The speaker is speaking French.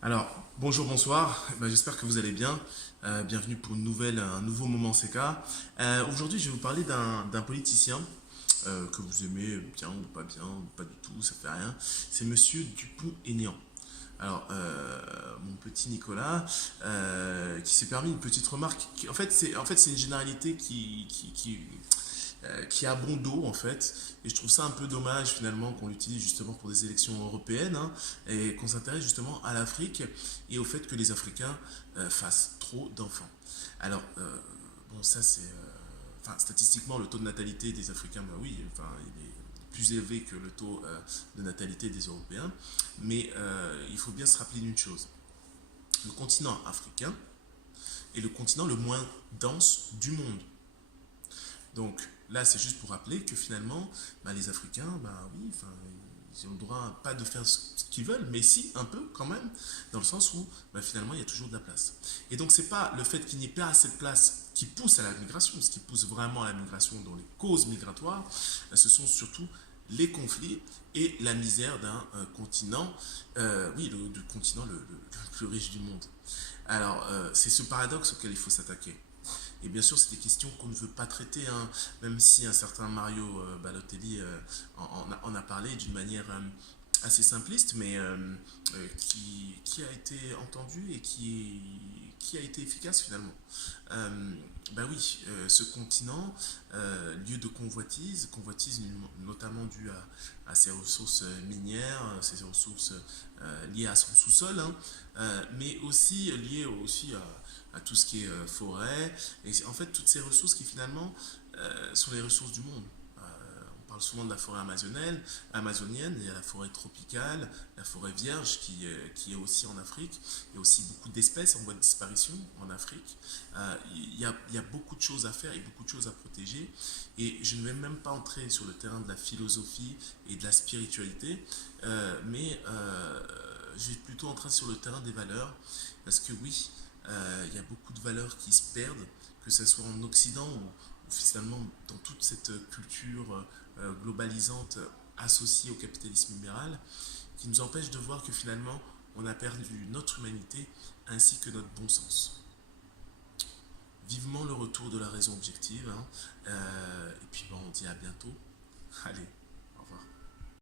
Alors, bonjour, bonsoir. J'espère que vous allez bien. Bienvenue pour un nouveau moment CK. Aujourd'hui, je vais vous parler d'un politicien que vous aimez bien, ou pas du tout, ça fait rien. C'est Monsieur Dupont-Aignan. Alors, mon petit Nicolas, qui s'est permis une petite remarque. En fait, c'est une généralité qui a bon dos en fait. Et je trouve ça un peu dommage finalement qu'on l'utilise justement pour des élections européennes, hein, et qu'on s'intéresse justement à l'Afrique et au fait que les Africains fassent trop d'enfants. Alors, bon, ça c'est... Enfin, statistiquement, le taux de natalité des Africains, bah oui, enfin, il est plus élevé que le taux de natalité des Européens. Mais il faut bien se rappeler d'une chose. Le continent africain est le continent le moins dense du monde. Donc là, c'est juste pour rappeler que finalement, les Africains, oui, enfin, ils ont le droit pas de faire ce qu'ils veulent, mais si, un peu quand même, dans le sens où finalement, il y a toujours de la place. Et donc, c'est pas le fait qu'il n'y ait pas assez de place qui pousse à la migration. Ce qui pousse vraiment à la migration dans les causes migratoires, ce sont surtout les conflits et la misère d'un continent, oui, le continent le plus riche du monde. Alors, c'est ce paradoxe auquel il faut s'attaquer. Et bien sûr, c'est des questions qu'on ne veut pas traiter, hein, même si un certain Mario Balotelli en a parlé d'une manière assez simpliste, mais qui a été entendu et qui a été efficace finalement. Oui, ce continent, lieu de convoitise notamment due à ses ressources minières, ses ressources liées à son sous-sol, hein, mais aussi liées aussi à tout ce qui est forêt, et en fait toutes ces ressources qui finalement sont les ressources du monde. On parle souvent de la forêt amazonienne, il y a la forêt tropicale, la forêt vierge qui est aussi en Afrique. Il y a aussi beaucoup d'espèces en voie de disparition en Afrique. Il y a beaucoup de choses à faire et beaucoup de choses à protéger. Et je ne vais même pas entrer sur le terrain de la philosophie et de la spiritualité, mais je vais plutôt entrer sur le terrain des valeurs. Parce que oui, il y a beaucoup de valeurs qui se perdent, que ce soit en Occident ou finalement dans toute cette culture globalisante associée au capitalisme libéral, qui nous empêche de voir que finalement on a perdu notre humanité ainsi que notre bon sens. Vivement le retour de la raison objective, hein. Et puis on dit à bientôt. Allez.